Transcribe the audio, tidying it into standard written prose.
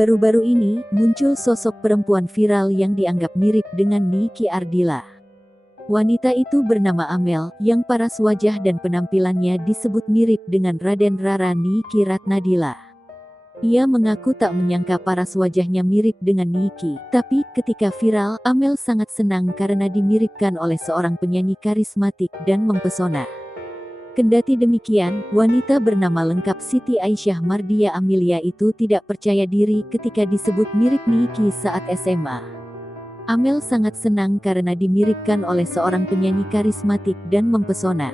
Baru-baru ini, muncul sosok perempuan viral yang dianggap mirip dengan Niki Ardila. Wanita itu bernama Amel, yang paras wajah dan penampilannya disebut mirip dengan Raden Rara Niki Ratnadila. Ia mengaku tak menyangka paras wajahnya mirip dengan Niki, tapi ketika viral, Amel sangat senang karena dimiripkan oleh seorang penyanyi karismatik dan mempesona. Kendati demikian, wanita bernama lengkap Siti Aisyah Mardia Amelia itu tidak percaya diri ketika disebut mirip Niki saat SMA. Amel sangat senang karena dimiripkan oleh seorang penyanyi karismatik dan mempesona.